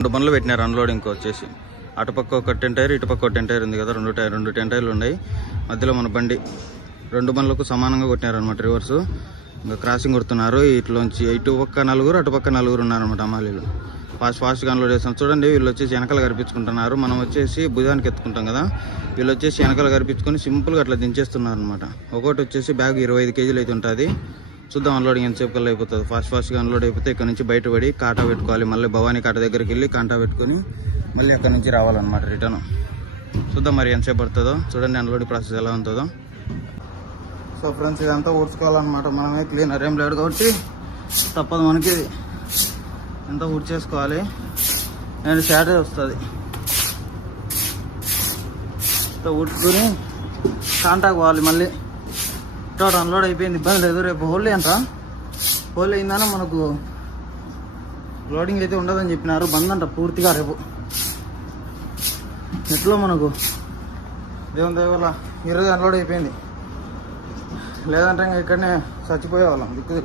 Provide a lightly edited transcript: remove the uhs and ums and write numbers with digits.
2 బండ్లు పెట్టినారు అన్లోడింగ్ వచ్చేసి. అటుపక్క ఒక 10 టైర్, ఇటుపక్క ఒక 10 టైర్ ఉంది కదా, 2 10 టైర్లు ఉన్నాయి. మధ్యలో మన బండి 2 బండ్లకు సమానంగా కొట్టినారనమాట రివర్స్. ఇంకా క్రాసింగ్ కొడుతున్నారు. ఇట్లోంచి ఇటు పక్క 4, అటుపక్క 4 ఉన్నారనమాట అమ్మాలీలు. ఫాస్ట్గా అన్లోడ్ చేస్తాం. చూడండి, వీళ్ళు వచ్చేసి వెనకాల కనిపించుకుంటున్నారు, మనం వచ్చేసి భుజానికి ఎత్తుకుంటాం కదా. వీళ్ళు వచ్చేసి వెనకాల కనిపించుకొని సింపుల్గా అట్లా దించేస్తున్నారు అనమాట. ఒకటి వచ్చేసి బ్యాగ్ 25 కేజీలు అయితే ఉంటుంది. చూద్దాం అన్లోడింగ్ ఎంతసేపు కల్లా అయిపోతుంది. ఫాస్ట్గా అన్లోడ్ అయిపోతే ఇక్కడ నుంచి బయటపడి కాటా పెట్టుకోవాలి. మళ్ళీ భవానీ కాటా దగ్గరికి వెళ్ళి కాంటా పెట్టుకొని మళ్ళీ అక్కడ నుంచి రావాలన్నమాట రిటర్న్. చూద్దాం మరి ఎంతసేపు పడుతుందో. చూడండి అన్లోడింగ్ ప్రాసెస్ ఎలా ఉంటుందో. సో ఫ్రెండ్స్, ఇదంతా ఊడ్చుకోవాలన్నమాట. మనమే క్లీనర్ ఏం లేదు కాబట్టి తప్పదు మనకి. ఎంత ఊడ్చేసుకోవాలి. నేను సాటర్డే వస్తుంది ఊడ్చుకొని కాంటాకు పోవాలి. మళ్ళీ టోటల్ అన్లోడ్ అయిపోయింది, ఇబ్బంది లేదు. రేపు హోలీ అంట. హోలీ అయిందనే మనకు లోడింగ్ అయితే ఉండదని చెప్పినారు. బంద్ అంట పూర్తిగా రేపు. ఎట్లో మనకు దేవుని దయ వల్ల ఈరోజు అన్లోడ్ అయిపోయింది. లేదంటే ఇంకా ఇక్కడనే చచ్చిపోయేవాళ్ళం దిక్కు.